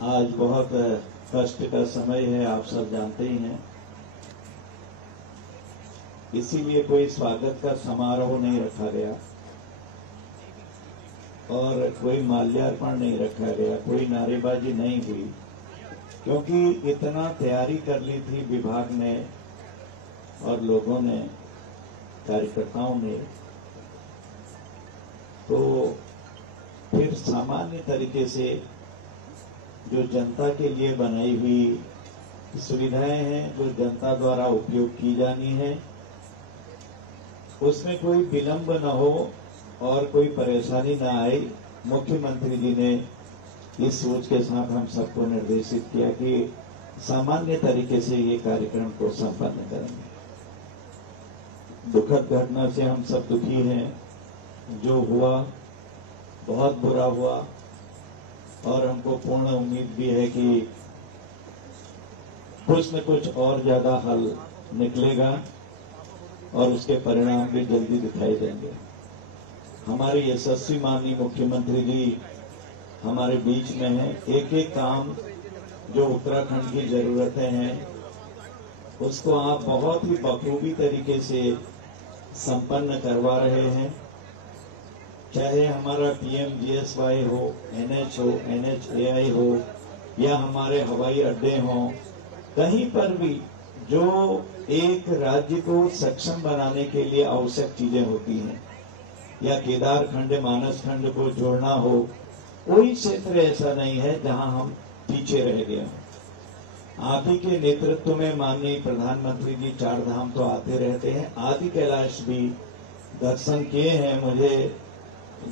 आज बहुत कष्ट का समय है, आप सब जानते ही हैं। इसीलिए कोई स्वागत का समारोह नहीं रखा गया और कोई माल्यार्पण नहीं रखा गया, कोई नारेबाजी नहीं हुई, क्योंकि इतना तैयारी कर ली थी विभाग ने और लोगों ने, कार्यकर्ताओं ने। तो फिर सामान्य तरीके से जो जनता के लिए बनाई हुई सुविधाएं हैं, जो जनता द्वारा उपयोग की जानी है, उसमें कोई विलंब न हो और कोई परेशानी न आए। मुख्यमंत्री जी ने इस सोच के साथ हम सबको निर्देशित किया कि सामान्य तरीके से ये कार्यक्रम को संपन्न करेंगे। दुखद घटना से हम सब दुखी हैं। जो हुआ बहुत बुरा हुआ और हमको पूर्ण उम्मीद भी है कि कुछ न कुछ और ज्यादा हल निकलेगा और उसके परिणाम भी जल्दी दिखाई देंगे। हमारे यशस्वी माननीय मुख्यमंत्री जी हमारे बीच में हैं। एक एक काम जो उत्तराखंड की जरूरतें हैं उसको आप बहुत ही बखूबी तरीके से संपन्न करवा रहे हैं। चाहे हमारा PMGSY हो, NH हो, NHAI हो या हमारे हवाई अड्डे हों, कहीं पर भी जो एक राज्य को सक्षम बनाने के लिए आवश्यक चीजें होती हैं, या केदार खंड मानस खंड को जोड़ना हो, कोई क्षेत्र ऐसा नहीं है जहां हम पीछे रह गए। आप ही के नेतृत्व में माननीय प्रधानमंत्री जी चार धाम तो आते रहते हैं, आदि कैलाश भी दर्शन किए हैं। मुझे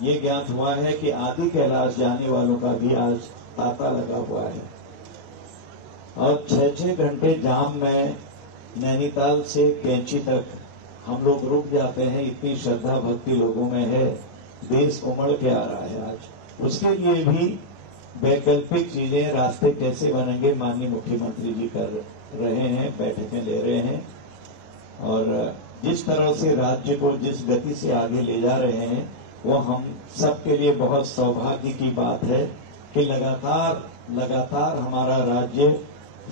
ये ज्ञात हुआ है कि आदि कैलाश जाने वालों का भी आज तांता लगा हुआ है और 6-6 घंटे जाम में नैनीताल से कैंची तक हम लोग रुक जाते हैं। इतनी श्रद्धा भक्ति लोगों में है, देश उमड़ के आ रहा है आज। उसके लिए भी वैकल्पिक चीजें, रास्ते कैसे बनेंगे, माननीय मुख्यमंत्री जी कर रहे हैं, बैठकें ले रहे हैं। और जिस तरह से राज्य को जिस गति से आगे ले जा रहे हैं, वो हम सबके लिए बहुत सौभाग्य की बात है कि लगातार हमारा राज्य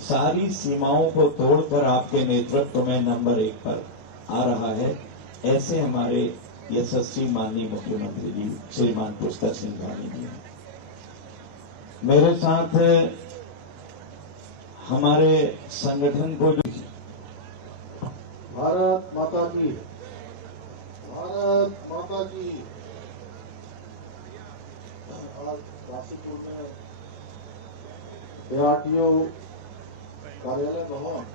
सारी सीमाओं को तोड़कर आपके नेतृत्व में नंबर 1 पर आ रहा है। ऐसे हमारे यशस्वी माननीय मुख्यमंत्री जी श्रीमान पुष्कर सिंह धामी जी मेरे साथ हमारे संगठन को जो भारत माता की, भारत माता की। आज काशीपुर में ARTO कार्यालय भवन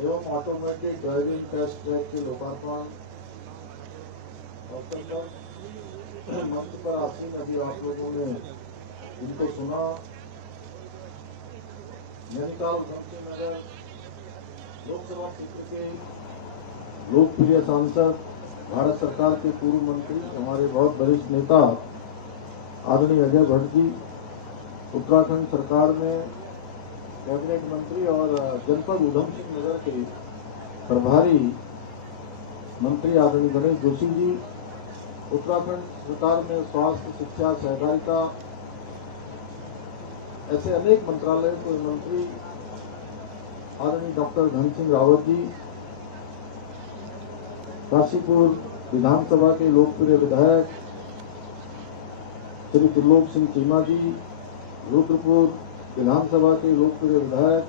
एवं ऑटोमेटेड ड्राइविंग टेस्ट ट्रैक के लोकार्पण अवसर पर मंच पर आसीन अभी आप लोगों ने इनको सुना। नैनीताल नगर लोकसभा क्षेत्र के लोकप्रिय सांसद, भारत सरकार के पूर्व मंत्री, हमारे बहुत वरिष्ठ नेता आदरणीय अजय भट्ट जी, उत्तराखंड सरकार में कैबिनेट मंत्री और जनपद उधम सिंह नगर के प्रभारी मंत्री आदरणीय गणेश जोशी जी, उत्तराखंड सरकार में स्वास्थ्य, शिक्षा, सहकारिता, ऐसे अनेक मंत्रालयों के मंत्री आदरणीय डॉक्टर धन सिंह रावत जी, काशीपुर विधानसभा के लोकप्रिय विधायक श्री त्रिलोक सिंह चीमा जी, रुद्रपुर विधानसभा के लोकप्रिय विधायक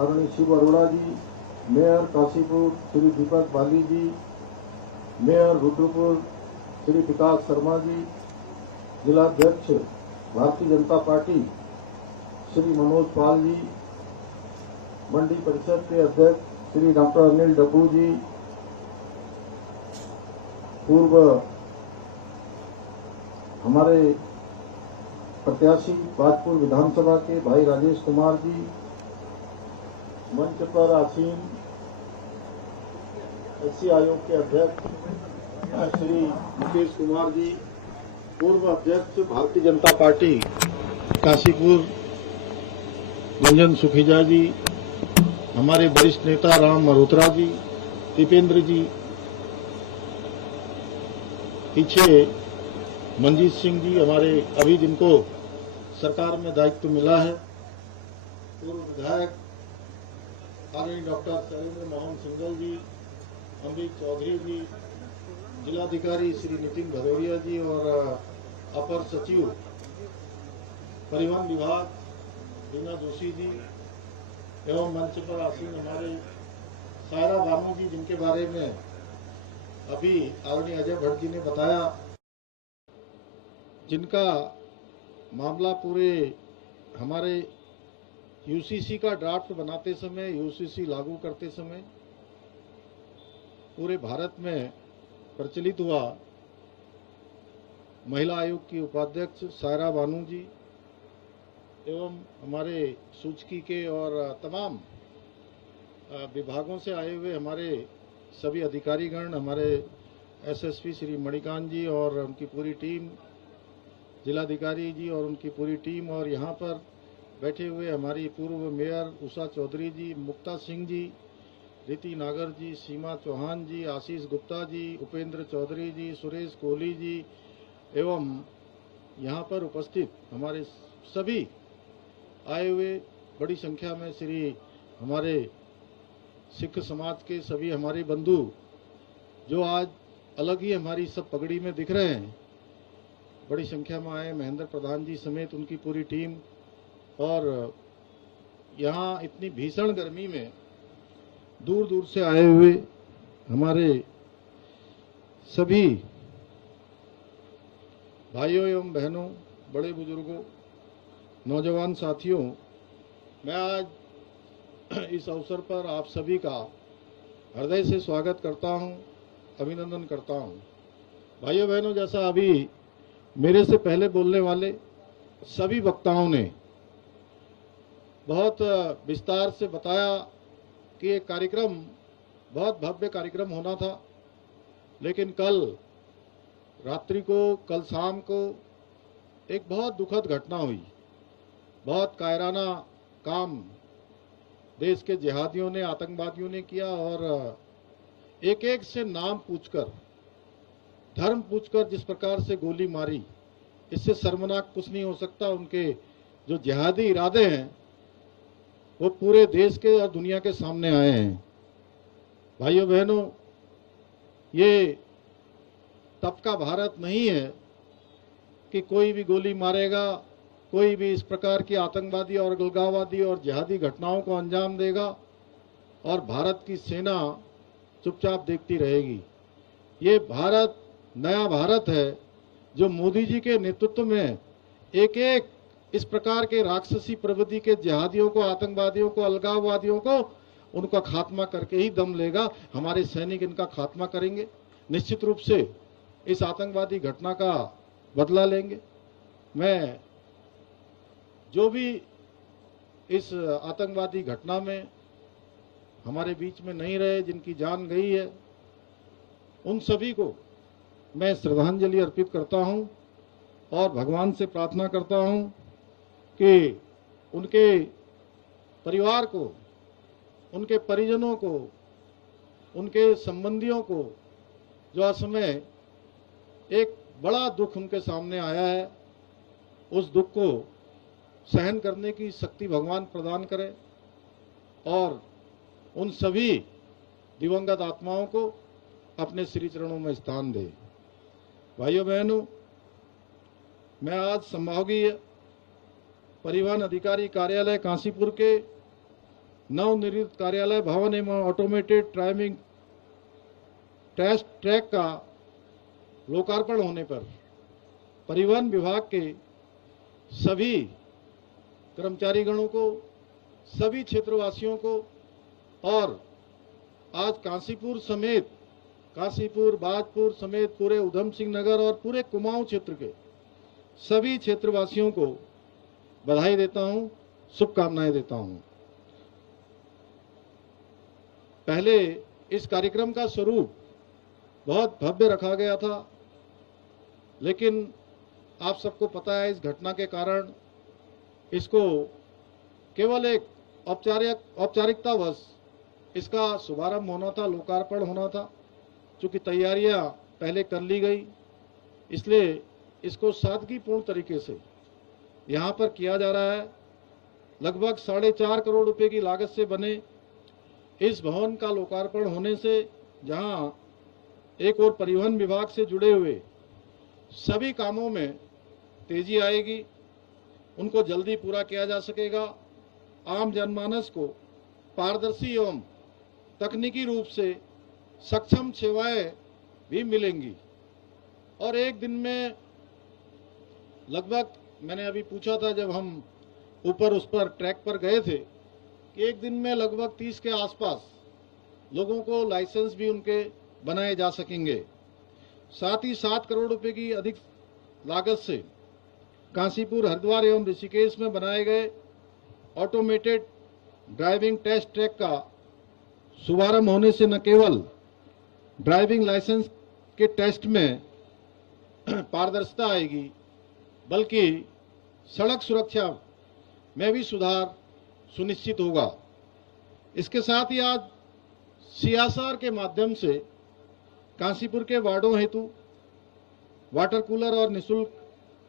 आदरणीय शिव अरोड़ा जी, मेयर काशीपुर श्री दीपक बाली जी, मेयर रुद्रपुर श्री विकास शर्मा जी, जिलाध्यक्ष भारतीय जनता पार्टी श्री मनोज पाल जी, मंडी परिषद के अध्यक्ष श्री डॉक्टर अनिल डब्बू जी, पूर्व हमारे प्रत्याशी बाजपुर विधानसभा के भाई राजेश कुमार जी, मंच पर आसीन SC आयोग के अध्यक्ष श्री मुकेश कुमार जी, पूर्व अध्यक्ष भारतीय जनता पार्टी काशीपुर गुंजन सुखीजा जी, हमारे वरिष्ठ नेता राम मल्होत्रा जी, दीपेंद्र जी, पीछे मंजीत सिंह जी, हमारे अभी जिनको सरकार में दायित्व मिला है। पूर्व विधायक आदरणीय डॉक्टर शैलेंद्र मोहन सिंघल जी, अमृत चौधरी जी, जिलाधिकारी श्री नितिन भदौरिया जी और अपर सचिव परिवहन विभाग बीना जोशी जी एवं मंच पर आसीन हमारे सायरा बानू जी, जिनके बारे में अभी आदरणीय अजय भट्ट जी ने बताया, जिनका मामला पूरे हमारे यूसीसी का ड्राफ्ट बनाते समय, यूसीसी लागू करते समय पूरे भारत में प्रचलित हुआ। महिला आयोग की उपाध्यक्ष सायरा बानू जी एवं हमारे सूचकी के और तमाम विभागों से आए हुए हमारे सभी अधिकारीगण, हमारे एसएसपी श्री मणिकांत जी और उनकी पूरी टीम, जिलाधिकारी जी और उनकी पूरी टीम, और यहाँ पर बैठे हुए हमारी पूर्व मेयर उषा चौधरी जी, मुक्ता सिंह जी, रीति नागर जी, सीमा चौहान जी, आशीष गुप्ता जी, उपेंद्र चौधरी जी, सुरेश कोहली जी एवं यहाँ पर उपस्थित हमारे सभी आए हुए बड़ी संख्या में श्री हमारे सिख समाज के सभी हमारे बंधु जो आज अलग ही हमारी सब पगड़ी में दिख रहे हैं, बड़ी संख्या में आए महेंद्र प्रधान जी समेत उनकी पूरी टीम। और यहाँ इतनी भीषण गर्मी में दूर दूर से आए हुए हमारे सभी भाइयों एवं बहनों, बड़े बुजुर्गों, नौजवान साथियों, मैं आज इस अवसर पर आप सभी का हृदय से स्वागत करता हूं, अभिनंदन करता हूं। भाइयों बहनों, जैसा अभी मेरे से पहले बोलने वाले सभी वक्ताओं ने बहुत विस्तार से बताया कि ये कार्यक्रम बहुत भव्य कार्यक्रम होना था, लेकिन कल रात्रि को, कल शाम को एक बहुत दुखद घटना हुई। बहुत कायराना काम देश के जिहादियों ने, आतंकवादियों ने किया और एक एक से नाम पूछकर, धर्म पूछकर जिस प्रकार से गोली मारी, इससे शर्मनाक कुछ नहीं हो सकता। उनके जो जिहादी इरादे हैं वो पूरे देश के और दुनिया के सामने आए हैं। भाइयों बहनों, ये तब का भारत नहीं है कि कोई भी गोली मारेगा, कोई भी इस प्रकार की आतंकवादी और अलगाववादी और जिहादी घटनाओं को अंजाम देगा और भारत की सेना चुपचाप देखती रहेगी। ये भारत नया भारत है जो मोदी जी के नेतृत्व में एक एक इस प्रकार के राक्षसी प्रवृत्ति के जिहादियों को, आतंकवादियों को, अलगाववादियों को, उनका खात्मा करके ही दम लेगा। हमारे सैनिक इनका खात्मा करेंगे, निश्चित रूप से इस आतंकवादी घटना का बदला लेंगे। मैं जो भी इस आतंकवादी घटना में हमारे बीच में नहीं रहे, जिनकी जान गई है, उन सभी को मैं श्रद्धांजलि अर्पित करता हूं और भगवान से प्रार्थना करता हूं कि उनके परिवार को, उनके परिजनों को, उनके संबंधियों को जो असमय एक बड़ा दुख उनके सामने आया है, उस दुख को सहन करने की शक्ति भगवान प्रदान करे और उन सभी दिवंगत आत्माओं को अपने श्री चरणों में स्थान दे। भाइयों बहनों, मैं आज संभागीय परिवहन अधिकारी कार्यालय काशीपुर के नवनिर्मित कार्यालय भवन एवं ऑटोमेटेड ड्राइविंग टेस्ट ट्रैक का लोकार्पण होने पर परिवहन विभाग के सभी कर्मचारीगणों को, सभी क्षेत्रवासियों को और आज काशीपुर समेत, काशीपुर, बाजपुर समेत पूरे उधम सिंह नगर और पूरे कुमाऊं क्षेत्र के सभी क्षेत्रवासियों को बधाई देता हूं, शुभकामनाएं देता हूं। पहले इस कार्यक्रम का स्वरूप बहुत भव्य रखा गया था, लेकिन आप सबको पता है इस घटना के कारण इसको केवल एक औपचारिकतावश इसका शुभारंभ होना था, लोकार्पण होना था। चूंकि तैयारियां पहले कर ली गई, इसलिए इसको सादगीपूर्ण तरीके से यहाँ पर किया जा रहा है। लगभग 4.5 करोड़ रुपए की लागत से बने इस भवन का लोकार्पण होने से जहां एक और परिवहन विभाग से जुड़े हुए सभी कामों में तेजी आएगी, उनको जल्दी पूरा किया जा सकेगा। आम जनमानस को पारदर्शी एवं तकनीकी रूप से सक्षम सेवाएं भी मिलेंगी। और एक दिन में लगभग, मैंने अभी पूछा था जब हम ऊपर उस पर ट्रैक पर गए थे, कि एक दिन में लगभग 30 के आसपास लोगों को लाइसेंस भी उनके बनाए जा सकेंगे। साथ ही 7 करोड़ रुपए की अधिक लागत से काशीपुर, हरिद्वार एवं ऋषिकेश में बनाए गए ऑटोमेटेड ड्राइविंग टेस्ट ट्रैक का शुभारंभ होने से न केवल ड्राइविंग लाइसेंस के टेस्ट में पारदर्शिता आएगी, बल्कि सड़क सुरक्षा में भी सुधार सुनिश्चित होगा। इसके साथ ही आज CSR के माध्यम से काशीपुर के वार्डों हेतु वाटर कूलर और निःशुल्क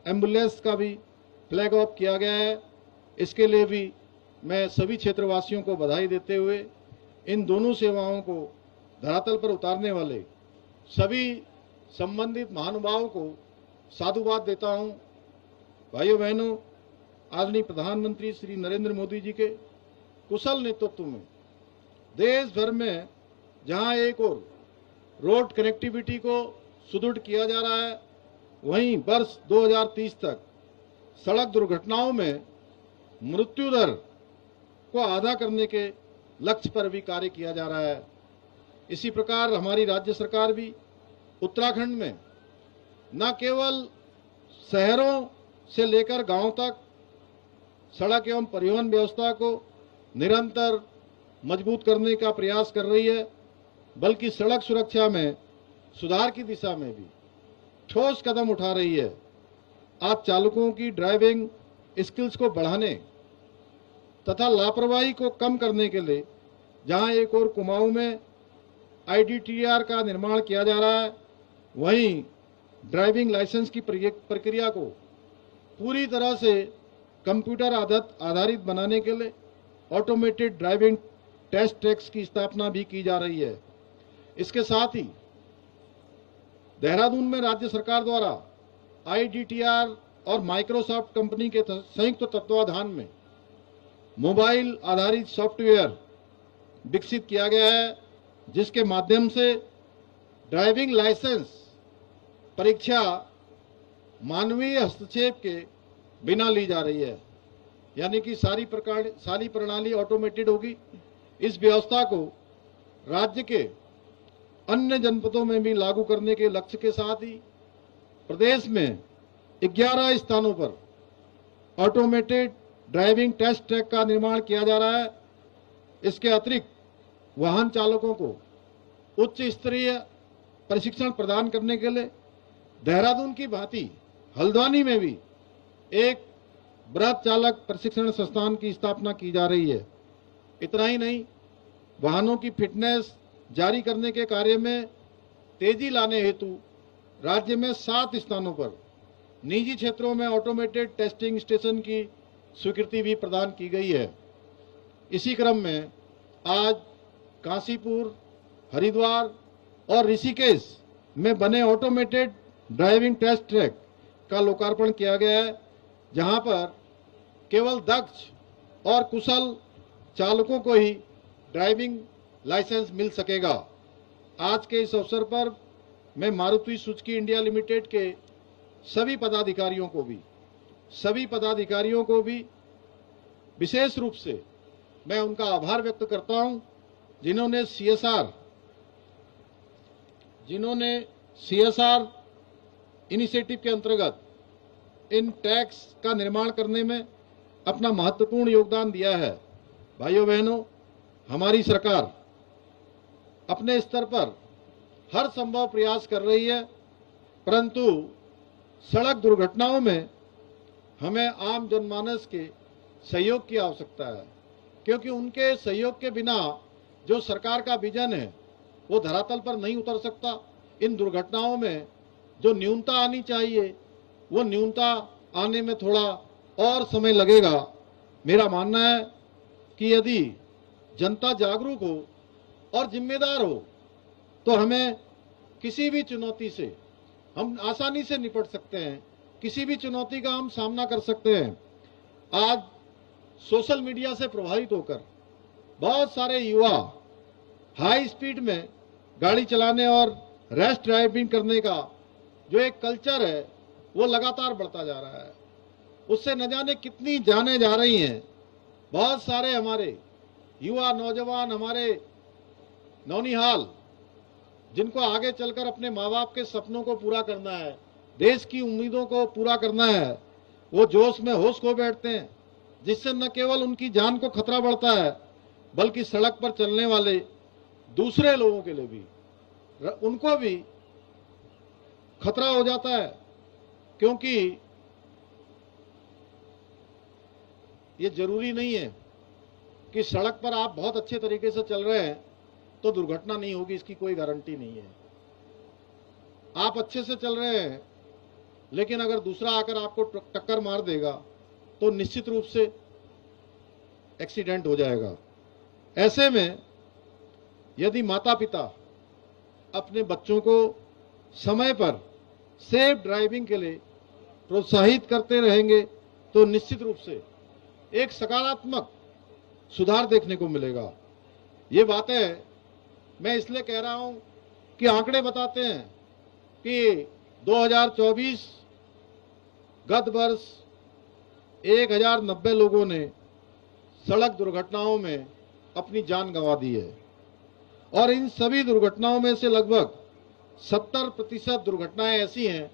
एम्बुलेंस का भी फ्लैग ऑफ किया गया है। इसके लिए भी मैं सभी क्षेत्रवासियों को बधाई देते हुए इन दोनों सेवाओं को धरातल पर उतारने वाले सभी संबंधित महानुभावों को साधुवाद देता हूं। भाइयों बहनों, आदरणीय प्रधानमंत्री श्री नरेंद्र मोदी जी के कुशल नेतृत्व में देश भर में जहां एक और रोड कनेक्टिविटी को सुदृढ़ किया जा रहा है, वहीं वर्ष 2030 तक सड़क दुर्घटनाओं में मृत्यु दर को आधा करने के लक्ष्य पर भी कार्य किया जा रहा है। इसी प्रकार हमारी राज्य सरकार भी उत्तराखंड में न केवल शहरों से लेकर गांव तक सड़क एवं परिवहन व्यवस्था को निरंतर मजबूत करने का प्रयास कर रही है, बल्कि सड़क सुरक्षा में सुधार की दिशा में भी ठोस कदम उठा रही है। आज चालकों की ड्राइविंग स्किल्स को बढ़ाने तथा लापरवाही को कम करने के लिए जहां एक और कुमाऊं में IDTR का निर्माण किया जा रहा है, वहीं ड्राइविंग लाइसेंस की प्रक्रिया को पूरी तरह से कंप्यूटर आधारित बनाने के लिए ऑटोमेटेड ड्राइविंग टेस्ट ट्रैक्स की स्थापना भी की जा रही है। इसके साथ ही देहरादून में राज्य सरकार द्वारा IDTR और माइक्रोसॉफ्ट कंपनी के संयुक्त तत्वाधान में मोबाइल आधारित सॉफ्टवेयर विकसित किया गया है, जिसके माध्यम से ड्राइविंग लाइसेंस परीक्षा मानवीय हस्तक्षेप के बिना ली जा रही है, यानी कि सारी प्रणाली ऑटोमेटेड होगी। इस व्यवस्था को राज्य के अन्य जनपदों में भी लागू करने के लक्ष्य के साथ ही प्रदेश में 11 स्थानों पर ऑटोमेटेड ड्राइविंग टेस्ट ट्रैक का निर्माण किया जा रहा है। इसके अतिरिक्त वाहन चालकों को उच्च स्तरीय प्रशिक्षण प्रदान करने के लिए देहरादून की भांति हल्द्वानी में भी एक बृहद चालक प्रशिक्षण संस्थान की स्थापना की जा रही है। इतना ही नहीं, वाहनों की फिटनेस जारी करने के कार्य में तेजी लाने हेतु राज्य में 7 स्थानों पर निजी क्षेत्रों में ऑटोमेटेड टेस्टिंग स्टेशन की स्वीकृति भी प्रदान की गई है। इसी क्रम में आज काशीपुर, हरिद्वार और ऋषिकेश में बने ऑटोमेटेड ड्राइविंग टेस्ट ट्रैक का लोकार्पण किया गया है, जहां पर केवल दक्ष और कुशल चालकों को ही ड्राइविंग लाइसेंस मिल सकेगा। आज के इस अवसर पर मैं मारुति सुजुकी इंडिया लिमिटेड के सभी पदाधिकारियों को भी विशेष रूप से मैं उनका आभार व्यक्त करता हूं, जिन्होंने CSR इनिशिएटिव के अंतर्गत इन टैक्स का निर्माण करने में अपना महत्वपूर्ण योगदान दिया है। भाइयों बहनों, हमारी सरकार अपने स्तर पर हर संभव प्रयास कर रही है, परंतु सड़क दुर्घटनाओं में हमें आम जनमानस के सहयोग की आवश्यकता है, क्योंकि उनके सहयोग के बिना जो सरकार का विजन है वो धरातल पर नहीं उतर सकता। इन दुर्घटनाओं में जो न्यूनता आनी चाहिए वो न्यूनता आने में थोड़ा और समय लगेगा। मेरा मानना है कि यदि जनता जागरूक हो और जिम्मेदार हो तो हमें किसी भी चुनौती से हम आसानी से निपट सकते हैं, किसी भी चुनौती का हम सामना कर सकते हैं। आज सोशल मीडिया से प्रभावित होकर बहुत सारे युवा हाई स्पीड में गाड़ी चलाने और रैश ड्राइविंग करने का जो एक कल्चर है वो लगातार बढ़ता जा रहा है। उससे न जाने कितनी जानें जा रही हैं। बहुत सारे हमारे युवा नौजवान, हमारे नौनिहाल, जिनको आगे चलकर अपने माँ बाप के सपनों को पूरा करना है, देश की उम्मीदों को पूरा करना है, वो जोश में होश खो बैठते हैं, जिससे न केवल उनकी जान को खतरा बढ़ता है बल्कि सड़क पर चलने वाले दूसरे लोगों के लिए भी, उनको भी खतरा हो जाता है। क्योंकि ये जरूरी नहीं है कि सड़क पर आप बहुत अच्छे तरीके से चल रहे हैं तो दुर्घटना नहीं होगी, इसकी कोई गारंटी नहीं है। आप अच्छे से चल रहे हैं लेकिन अगर दूसरा आकर आपको टक्कर मार देगा तो निश्चित रूप से एक्सीडेंट हो जाएगा। ऐसे में यदि माता पिता अपने बच्चों को समय पर सेफ ड्राइविंग के लिए प्रोत्साहित करते रहेंगे तो निश्चित रूप से एक सकारात्मक सुधार देखने को मिलेगा। ये बातें मैं इसलिए कह रहा हूं कि आंकड़े बताते हैं कि 2024 गत वर्ष 1090 लोगों ने सड़क दुर्घटनाओं में अपनी जान गंवा दी है और इन सभी दुर्घटनाओं में से लगभग 70% दुर्घटनाएं ऐसी हैं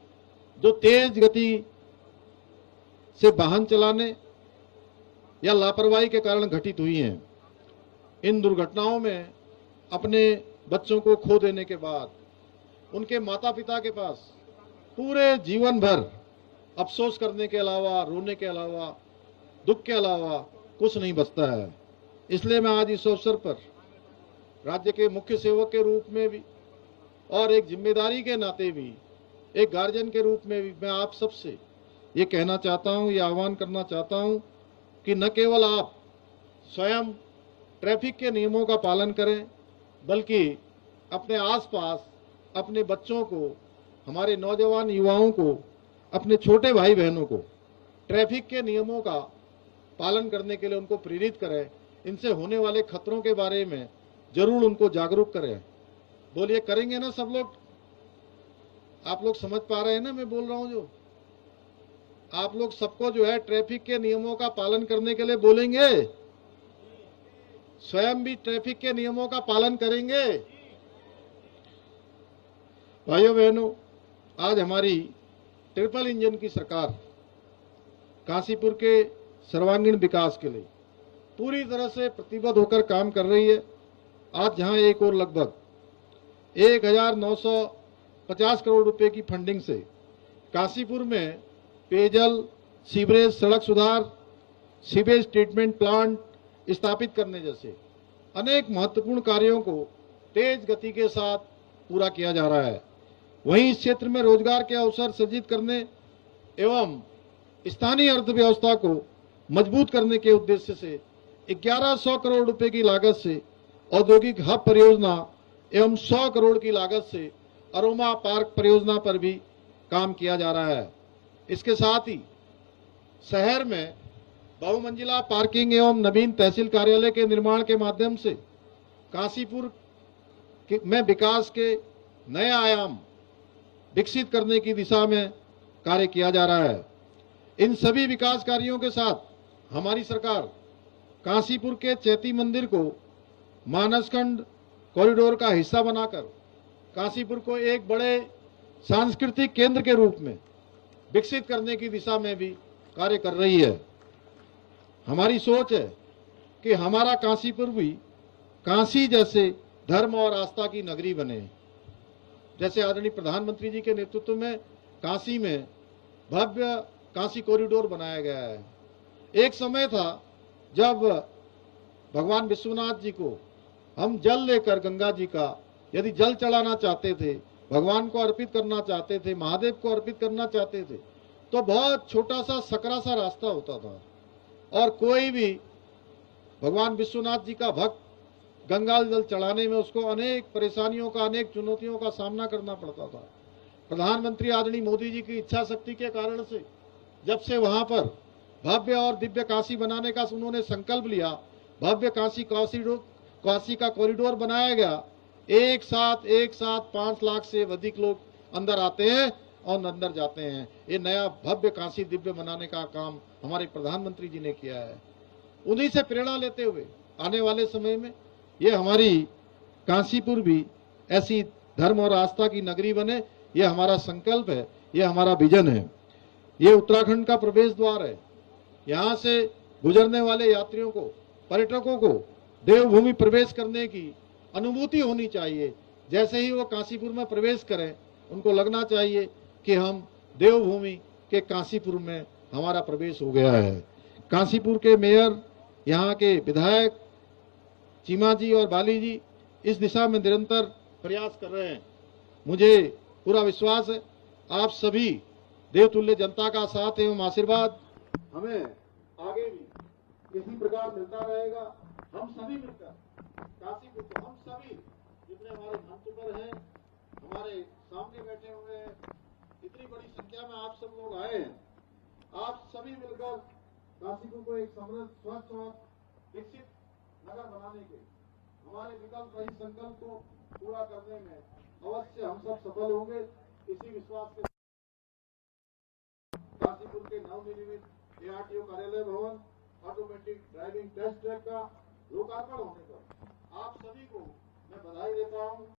जो तेज गति से वाहन चलाने या लापरवाही के कारण घटित हुई हैं। इन दुर्घटनाओं में अपने बच्चों को खो देने के बाद उनके माता पिता के पास पूरे जीवन भर अफसोस करने के अलावा, रोने के अलावा, दुख के अलावा कुछ नहीं बचता है। इसलिए मैं आज इस अवसर पर राज्य के मुख्य सेवक के रूप में भी और एक जिम्मेदारी के नाते भी, एक गार्जियन के रूप में भी मैं आप सबसे ये कहना चाहता हूँ, ये आह्वान करना चाहता हूँ कि न केवल आप स्वयं ट्रैफिक के नियमों का पालन करें बल्कि अपने आसपास अपने बच्चों को, हमारे नौजवान युवाओं को, अपने छोटे भाई बहनों को ट्रैफिक के नियमों का पालन करने के लिए उनको प्रेरित करें। इनसे होने वाले खतरों के बारे में जरूर उनको जागरूक करें। बोलिए, करेंगे ना सब लोग? आप लोग समझ पा रहे हैं ना मैं बोल रहा हूं? जो आप लोग सबको जो है ट्रैफिक के नियमों का पालन करने के लिए बोलेंगे, स्वयं भी ट्रैफिक के नियमों का पालन करेंगे। भाइयों बहनों, आज हमारी ट्रिपल इंजन की सरकार काशीपुर के सर्वांगीण विकास के लिए पूरी तरह से प्रतिबद्ध होकर काम कर रही है। आज जहां एक और लगभग 1950 करोड़ रुपए की फंडिंग से काशीपुर में पेयजल, सीवरेज, सड़क सुधार, सीवेज ट्रीटमेंट प्लांट स्थापित करने जैसे अनेक महत्वपूर्ण कार्यों को तेज गति के साथ पूरा किया जा रहा है। वहीं इस क्षेत्र में रोजगार के अवसर सृजित करने एवं स्थानीय अर्थव्यवस्था को मजबूत करने के उद्देश्य से 1100 करोड़ रुपए की लागत से औद्योगिक हब परियोजना एवं 100 करोड़ की लागत से अरोमा पार्क परियोजना पर भी काम किया जा रहा है। इसके साथ ही शहर में बहुमंजिला पार्किंग एवं नवीन तहसील कार्यालय के निर्माण के माध्यम से काशीपुर में विकास के नए आयाम विकसित करने की दिशा में कार्य किया जा रहा है। इन सभी विकास कार्यों के साथ हमारी सरकार काशीपुर के चैती मंदिर को मानसखंड कॉरिडोर का हिस्सा बनाकर काशीपुर को एक बड़े सांस्कृतिक केंद्र के रूप में विकसित करने की दिशा में भी कार्य कर रही है। हमारी सोच है कि हमारा काशीपुर भी काशी जैसे धर्म और आस्था की नगरी बने। जैसे आदरणीय प्रधानमंत्री जी के नेतृत्व में काशी में भव्य काशी कॉरिडोर बनाया गया है। एक समय था जब भगवान विश्वनाथ जी को हम जल लेकर गंगा जी का यदि जल चढ़ाना चाहते थे, भगवान को अर्पित करना चाहते थे, महादेव को अर्पित करना चाहते थे, तो बहुत छोटा सा सकरा सा रास्ता होता था और कोई भी भगवान विश्वनाथ जी का भक्त गंगा जल चढ़ाने में उसको अनेक परेशानियों का, अनेक चुनौतियों का सामना करना पड़ता था। प्रधानमंत्री आदरणीय मोदी जी की इच्छा शक्ति के कारण से जब से वहां पर भव्य और दिव्य काशी बनाने का उन्होंने संकल्प लिया, भव्य काशी का कॉरिडोर बनाया गया। एक साथ 5 लाख से अधिक लोग अंदर आते हैं और अंदर जाते हैं। ये नया भव्य काशी दिव्य बनाने का काम हमारे प्रधानमंत्री जी ने किया है। उन्हीं से प्रेरणा लेते हुए आने वाले समय में ये हमारी काशीपुर भी ऐसी धर्म और आस्था की नगरी बने, ये हमारा संकल्प है, ये हमारा विजन है। ये उत्तराखंड का प्रवेश द्वार है। यहाँ से गुजरने वाले यात्रियों को, पर्यटकों को देवभूमि प्रवेश करने की अनुभूति होनी चाहिए। जैसे ही वो काशीपुर में प्रवेश करें, उनको लगना चाहिए कि हम देवभूमि के काशीपुर में हमारा प्रवेश हो गया है। काशीपुर के मेयर, यहाँ के विधायक चीमा जी और बाली जी इस दिशा में निरंतर प्रयास कर रहे हैं। मुझे पूरा विश्वास है आप सभी देवतुल्य जनता का साथ एवं आशीर्वाद हमें आगे भी इसी प्रकार मिलता रहेगा। हम सभी मिलकर काशीपुर को, हम सभी जितने हमारे मंच पर हैं, हमारे सामने बैठे हुए हैं, इतनी बड़ी संख्या में आप सब लोग आए हैं, आप सभी मिलकर काशीपुर को एक समृद्ध, स्वच्छ और विकसित नगर बनाने के हमारे विकल्प रहित संकल्प को पूरा करने में अवश्य हम सब सफल होंगे। इसी विश्वास के काशीपुर के नवनिर्मित ARTO कार्यालय भवन, ऑटोमेटिक ड्राइविंग टेस्ट ट्रैक का लोकार्पण होने पर आप सभी को मैं बधाई देता हूं।